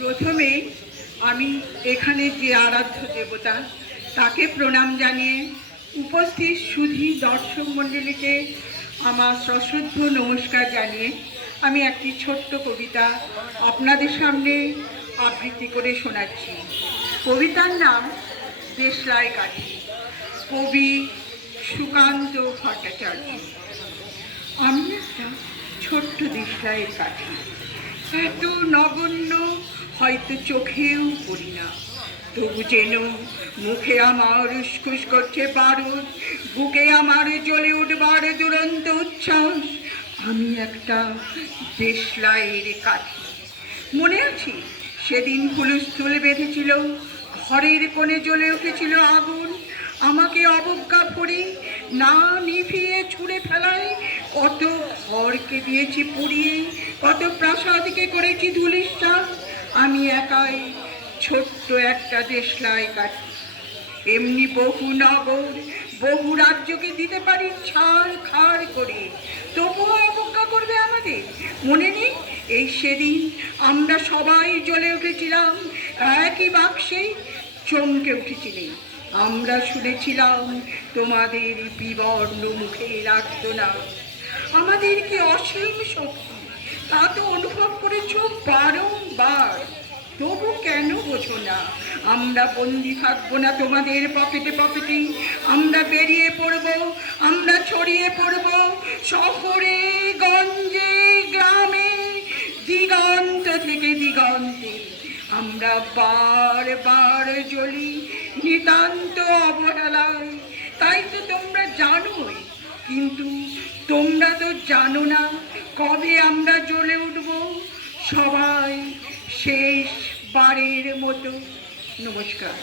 প্রথমে আমি এখানে যে আরাধ্য দেবতা তাকে প্রণাম জানিয়ে উপস্থিত সুধী দর্শক মণ্ডলীকে আমার সশ্রদ্ধ নমস্কার জানিয়ে আমি একটি ছোট্ট কবিতা আপনাদের সামনে আবৃত্তি করে শোনাচ্ছি। কবিতার নাম দেশলাই কাঠি, কবি সুকান্ত ভট্টাচার্য। আমি একটা ছোট্ট দেশলাইয়ের কাঠি, এত নগণ্য হয়তো চোখেও পড়ি না, তবু যেন মুখে আমার উসখুস করছে বারুদ, বুকে আমার জ্বলে উঠবার দুরন্ত উচ্ছ্বাস। আমি একটা দেশলাইয়ের কাঠি। মনে আছে সেদিন হুলস্থুল বেঁধেছিল, ঘরের কোণে জ্বলে উঠেছিল আগুন, আমাকে অবজ্ঞা করে না নিভিয়ে ছুঁড়ে ফেলায় কত ঘরকে দিয়েছি পুড়িয়ে, কত প্রাসাদকে করেছি ধূলিসাৎ। আমি একাই ছোট্ট একটা দেশলাই কাঠি, এমনি বহু নগর বহু রাজ্যকে দিতে পারি ছাড় খাড় করে, তবুও অবজ্ঞা করবে আমাদের। মনে নেই এই সেদিন আমরা সবাই জ্বলে উঠেছিলাম একই বাক্সে, চমকে উঠেছিলেন। আমরা শুনেছিলাম তোমাদের বিবর্ণ মুখের আর্তনাদ। আমাদের কি অসীম শক্তি তা তো অনুভব করেছ বারংবার, তবু কেন বোঝো না? আমরা বন্দি থাকবো না তোমাদের পকেটে পকেটে, আমরা বেরিয়ে পড়ব, আমরা ছড়িয়ে পড়ব শহরে গঞ্জে গ্রামে, দিগন্ত থেকে দিগন্তে। আমরা বারবার জ্বলি নিতান্ত অবহেলায়, তাই তো তোমরা জানোই, কিন্তু তোমরা তো জানো না কবে আমরা জ্বলে উঠব। সবাই শেষবারের মতো নমস্কার।